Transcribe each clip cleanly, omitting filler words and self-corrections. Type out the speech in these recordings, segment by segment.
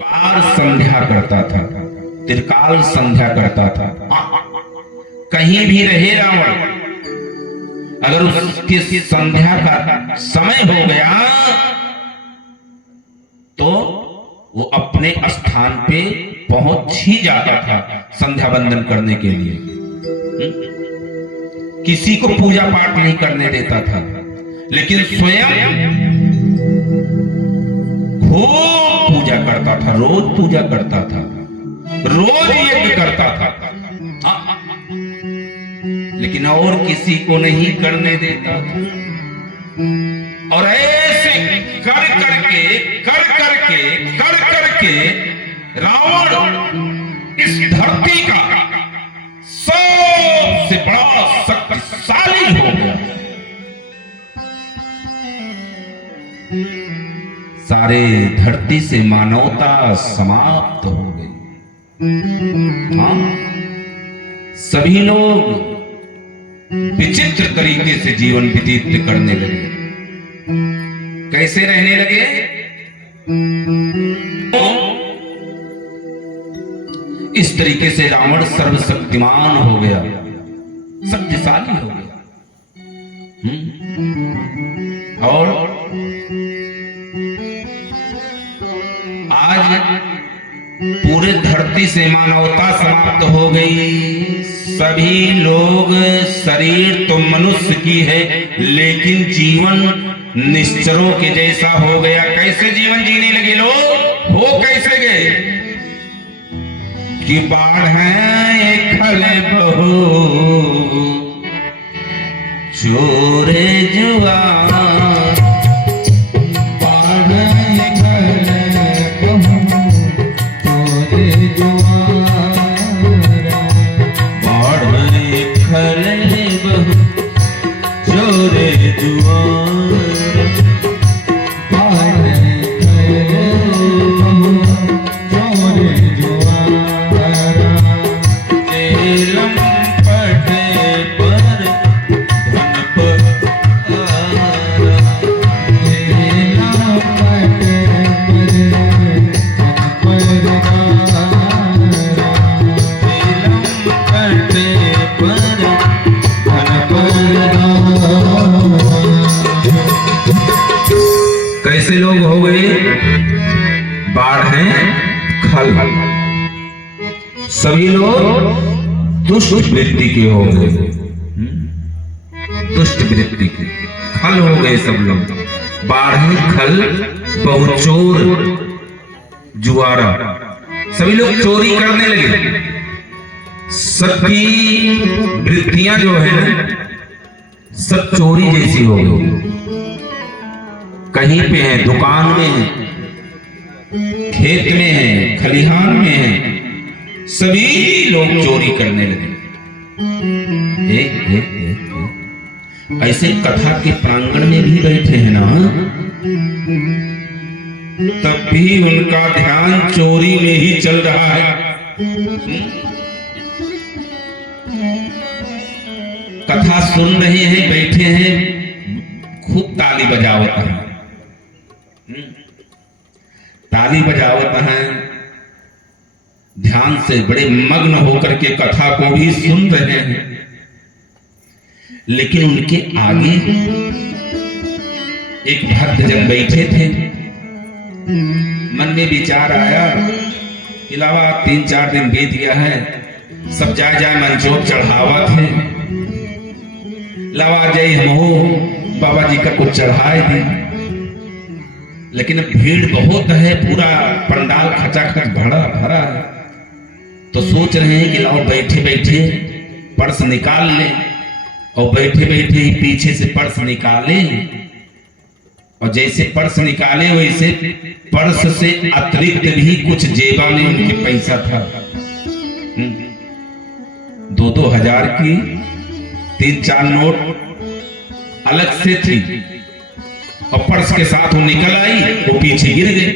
बार संध्या करता था, त्रिकाल संध्या करता था। कहीं भी रहे रावण, अगर उसके संध्या का समय हो गया तो वो अपने स्थान पे पहुंच ही जाता था संध्या वंदन करने के लिए। किसी को पूजा पाठ नहीं करने देता था, लेकिन स्वयं खूब पूजा करता था, रोज पूजा करता था, रोज यज्ञ करता था, लेकिन और किसी को नहीं करने देता था। और ऐसे कर करके रावण इस धरती का सबसे बड़ा शक्तिशाली हो गया। सारे धरती से मानवता समाप्त हो गई। हाँ, सभी लोग विचित्र तरीके से जीवन व्यतीत करने लगे। कैसे रहने लगे? इस तरीके से रावण सर्वशक्तिमान हो गया, शक्तिशाली हो गया। और आज पूरे धरती से मानवता समाप्त हो गई। सभी लोग, शरीर तो मनुष्य की है, लेकिन जीवन निश्चरों के जैसा हो गया। कैसे जीवन जीने लगे लोग? हो कैसे गए कि बाढ़ है खले बहो चोरे जुआ, कैसे लोग हो गए? बाढ़ है खल, सभी लोग दुष्ट वृत्ति के हो गए, दुष्ट वृत्ति के खल हो गए सब लोग। बाढ़ है खल बहुचोर जुआरा, सभी लोग चोरी करने लगे। सबकी वृत्तियां जो है ना, सब चोरी जैसी हो गई। कहीं पे है, दुकान में है, खेत में है, खलिहान में है, सभी लोग चोरी करने लगे। ऐसे कथा के प्रांगण में भी बैठे हैं ना, तब भी उनका ध्यान चोरी में ही चल रहा है। कथा सुन रहे हैं, बैठे हैं, खूब ताली बजावत है, ताली बजावत है, ध्यान से बड़े मग्न होकर के कथा को भी सुन रहे हैं। लेकिन उनके आगे एक भक्तजन बैठे थे। मन में विचार आया, इलावा 3-4 दिन बीत गया है, सब जाए मंचों चढ़ावा थे, लवा जय हम हो बाबा जी का कुछ चढ़ाए थे, लेकिन भीड़ बहुत है, पूरा पंडाल खचाखच भरा भरा है। तो सोच रहे हैं कि लाओ बैठे बैठे पर्स निकाल ले, और बैठे बैठे ही पीछे से पर्स निकाले, और जैसे पर्स निकाले वैसे पर्स से अतिरिक्त भी कुछ जेबा में उनके पैसा था। 2-2 हजार की 3-4 नोट अलग से थी, और पर्स के साथ वो निकल आई, वो पीछे गिर गए।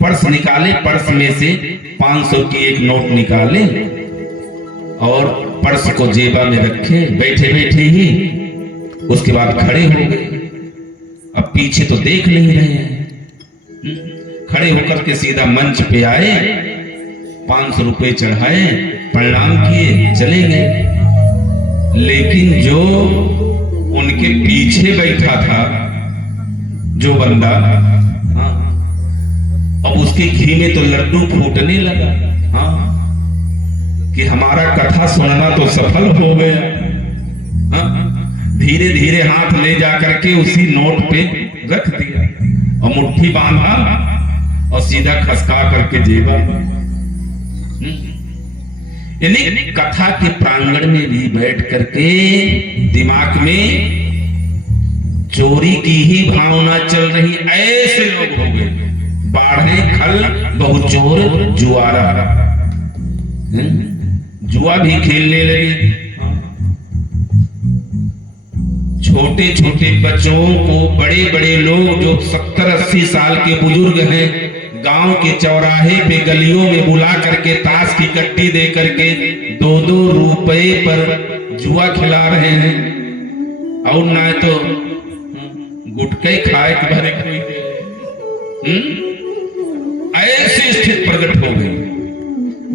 पर्स निकाले, पर्स में से 500 की एक नोट निकाले और पर्स को जेबा में रखे, बैठे बैठे ही। उसके बाद खड़े हो गए। अब पीछे तो देख नहीं रहे हैं, खड़े होकर के सीधा मंच पे आए, 500 रुपए चढ़ाए, प्रणाम किए, चले गए। लेकिन जो उनके पीछे बैठा था जो बंदा, हाँ, अब उसके घी में तो लड्डू फूटने लगा, हाँ, कि हमारा कथा सुनना तो सफल हो गया। हाँ, धीरे धीरे हाथ ले जा करके उसी नोट पे रख दिया और मुट्ठी बांधा और सीधा खसका करके जेबा। यानी कथा के प्रांगण में भी बैठ करके दिमाग में चोरी की ही भावना चल रही, ऐसे लोग हो गए। बाढ़े खल बहुचोर जुआरा, जुआ भी खेलने लगे। छोटे छोटे बच्चों को बड़े बड़े लोग जो 70-80 साल के बुजुर्ग हैं, गांव के चौराहे पे गलियों में बुला करके ताश की कट्टी दे करके 2-2 रुपए पर जुआ खिला रहे हैं। और ना तो गुटके खाए के भरे कोई, ऐसी स्थिति प्रकट हो गई।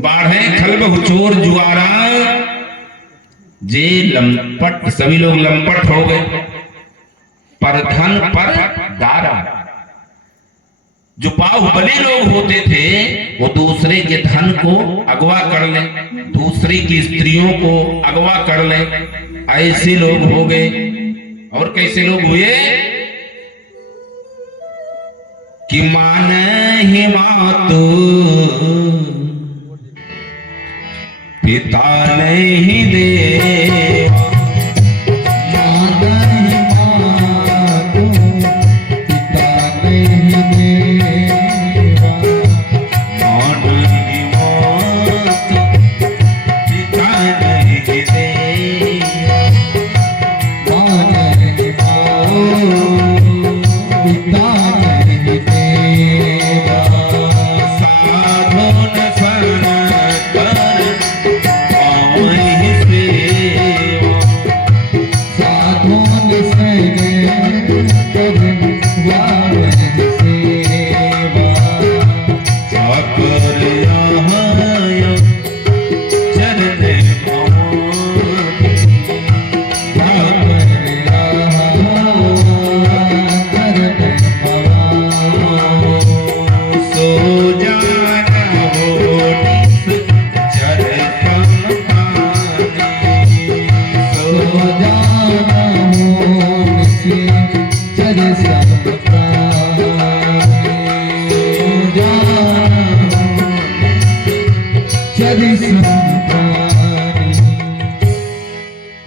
बाढ़े खल बहुचोर जुआरा, जे लंपट, सभी लोग लंपट हो गए। पर धन पर दारा, जो बाहुबली लोग होते थे वो दूसरे के धन को अगवा कर ले, दूसरे की स्त्रियों को अगवा कर ले, ऐसे लोग हो गए। और कैसे लोग हुए कि मान ही मातु पिता नहीं दे,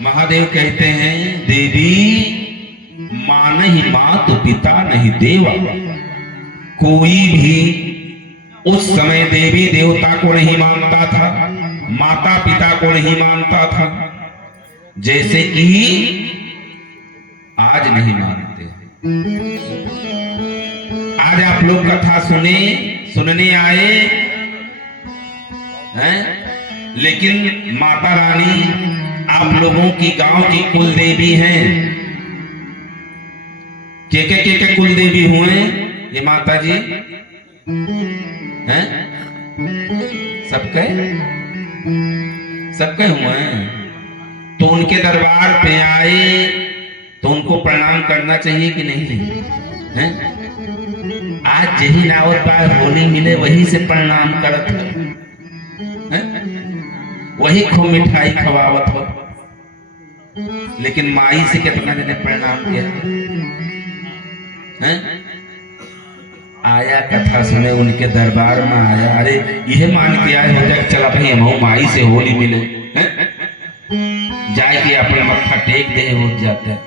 महादेव कहते हैं देवी मां नहीं मात पिता नहीं देवा। कोई भी उस समय देवी देवता को नहीं मानता था, माता पिता को नहीं मानता था, जैसे कि आज नहीं मानते। आज आप लोग कथा सुनने आए हैं, लेकिन माता रानी आप लोगों की गांव की कुल देवी हैं। के कुल देवी हुए ये माता जी हैं? सबके हुए हैं। तो उनके दरबार पे आए तो उनको प्रणाम करना चाहिए कि नहीं हैं? आज यही नावत पार होली मिले वही से प्रणाम करत है, वही खूब मिठाई खवावत हो। लेकिन माई से कितना ने प्रणाम किया है? आया कथा सुने उनके दरबार में आया, अरे यह मान के आए हो जाए चला भाई हम माई से होली मिले, जाए कि अपना मत्था टेक दे हो जाता है।